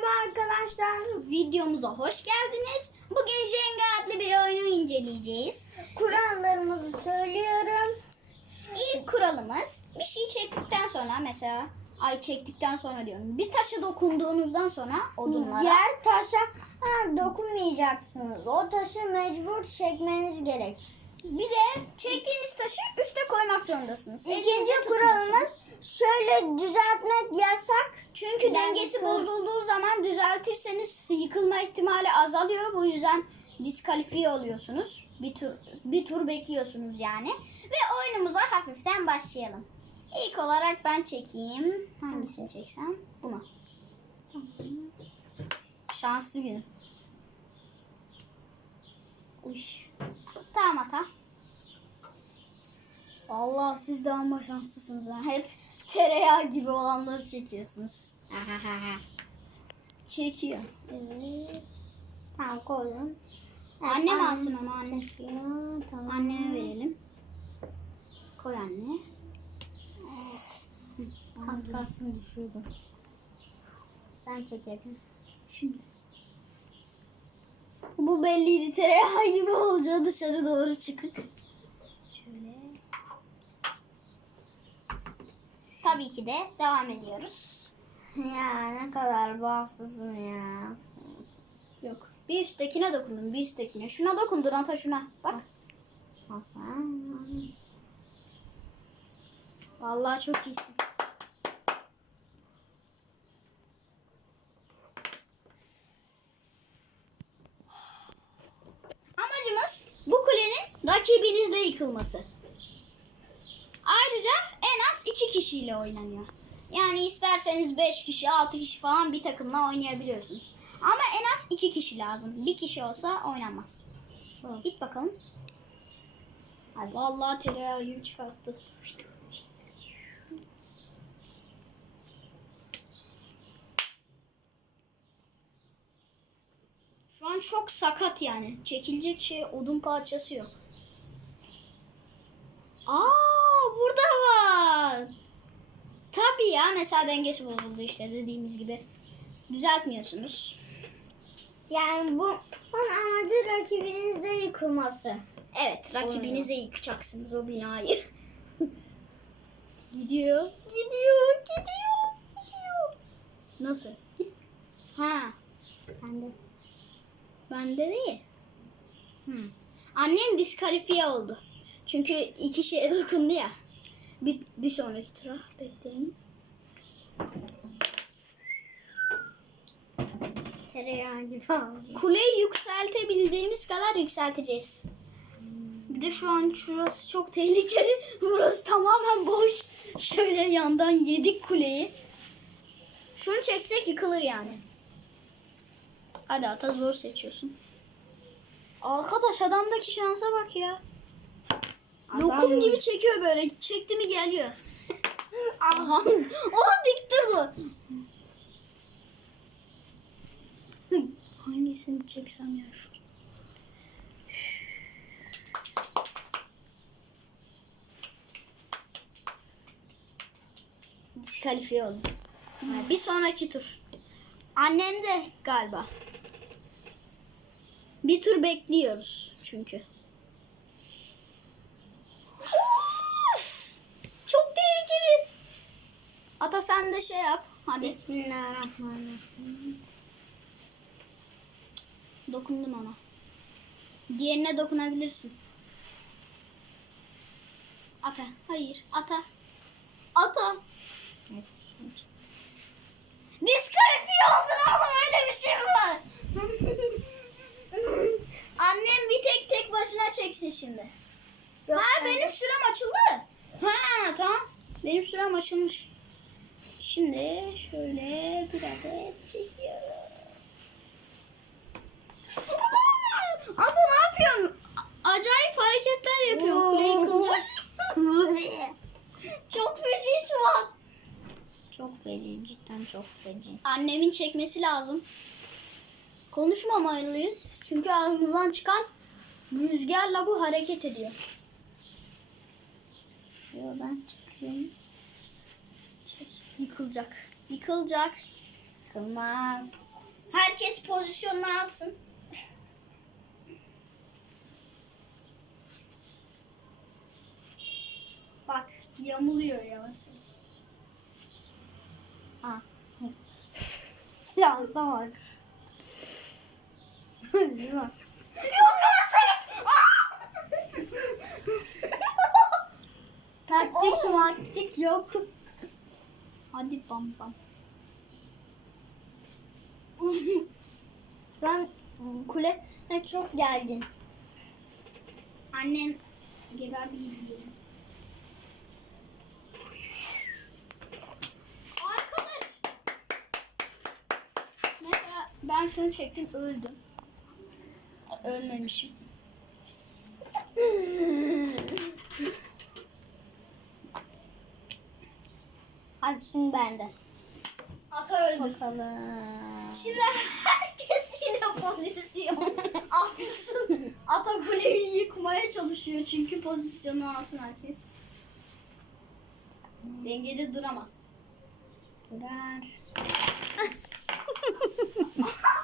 Merhaba arkadaşlar. Videomuza hoş geldiniz. Bugün Jenga adlı bir oyunu inceleyeceğiz. Kurallarımızı söylüyorum. İlk kuralımız bir şey çektikten sonra mesela ay çektikten sonra diyorum. Bir taşa dokunduğunuzdan sonra odunlara Diğer taşa ha, dokunmayacaksınız. O taşı mecbur çekmeniz gerek. bir de koymak zorundasınız. İkinci kuralımız şöyle düzeltmek yasak. Çünkü Yani dengesi bozulduğu zaman düzeltirseniz yıkılma ihtimali azalıyor. Bu yüzden diskalifiye oluyorsunuz. Bir tur bir tur bekliyorsunuz yani. Ve oyunumuza hafiften başlayalım. İlk olarak ben çekeyim. Hangisini çeksem? Bunu. Şanslı günüm. Uy. Tamam ata. Allah siz de amma şanslısınız ha. Hep tereyağı gibi olanları çekiyorsunuz. Çekiyor. Evet. Tamam koydum. Annem Annem alsın onu anne. çekiyor. Tamam. Anneme verelim. Koy anne. Az kalsın düşürdüm. Sen çekelim. Şimdi. Bu belliydi tereyağı gibi olacağı dışarı doğru çıkık. Şöyle. Tabii ki de devam ediyoruz. Ya ne kadar bağımsızım ya. Yok. Bir üsttekine dokundum. Bir üsttekine. Şuna dokundun ata şuna. Bak. Vallahi çok iyisin. Amacımız bu kulenin rakibinizle yıkılması. İki kişiyle oynanıyor. Yani isterseniz 5 kişi, 6 kişi falan bir takımla oynayabiliyorsunuz. Ama en az iki kişi lazım. Bir kişi olsa oynanmaz. İlk bakalım. Ay vallahi tereyağı gibi çıkarttı. Şu an çok sakat yani. Çekilecek şey odun parçası yok. Ya mesela dengesi bozuldu işte dediğimiz gibi. Düzeltmiyorsunuz. Yani bu bunun amacı rakibinizde yıkılması. Evet, rakibinize yıkacaksınız o binayı. gidiyor, gidiyor, gidiyor, gidiyor. Nasıl? Git. Ha, Sen de. bende değil. Hmm. Annem diskalifiye oldu. Çünkü iki şeye dokundu ya. Bir, bir sonraki tura bekleyin. Tereyağı gibi. Kuleyi yükseltebildiğimiz kadar yükselteceğiz. Bir de şu an şurası çok tehlikeli. Burası tamamen boş. Şöyle yandan yedik kuleyi. Şunu çeksek yıkılır yani. Hadi ata zor seçiyorsun. Arkadaş adamdaki şansa bak ya. Lokum Adam- gibi çekiyor böyle. Çekti mi geliyor. Aha. oh dik durdu. Hangisini çeksem ya şu. Diskalifiye oldum. Ha, Bir sonraki tur. Annem de galiba. Bir tur bekliyoruz çünkü. Of! Çok tehlikeli. Ata sen de şey yap. Hadi. Bismillahirrahmanirrahim. Dokundun ona. Diğerine dokunabilirsin. Ata. Hayır. Ata. Ata. Diskalifiye oldun ama öyle bir şey mi var? Annem bir tek tek başına çeksin şimdi. Yok, ha benim sürem açıldı. Ha tamam. Benim sürem açılmış. Şimdi şöyle bir adet çekiyorum. Ata ne yapıyorsun? Acayip hareketler yapıyor. Kule yıkılacak. Çok feci şu an. Çok feci, cidden çok feci. Annemin çekmesi lazım. Konuşmamalıyız. Çünkü ağzımızdan çıkan rüzgarla bu hareket ediyor. Yo ben çekiyorum. Yıkılacak. Yıkılacak. Kılmaz. Herkes pozisyonunu alsın. Bak yamuluyor yavaş yavaş. Ha. Şansa bak. Yok artık! Taktik maktik yok. Hadi bam bam. Ben kule ne çok gergin. Annen geberdi gibi. Arkadaş! Mesela ben şunu çektim öldüm. Ölmemişim. Hadi şimdi bende. Ata öldü. Bakalım. Şimdi herkes yine pozisyon alsın. Ata kuleyi yıkmaya çalışıyor çünkü pozisyonu alsın herkes. Dengede duramaz. Durar.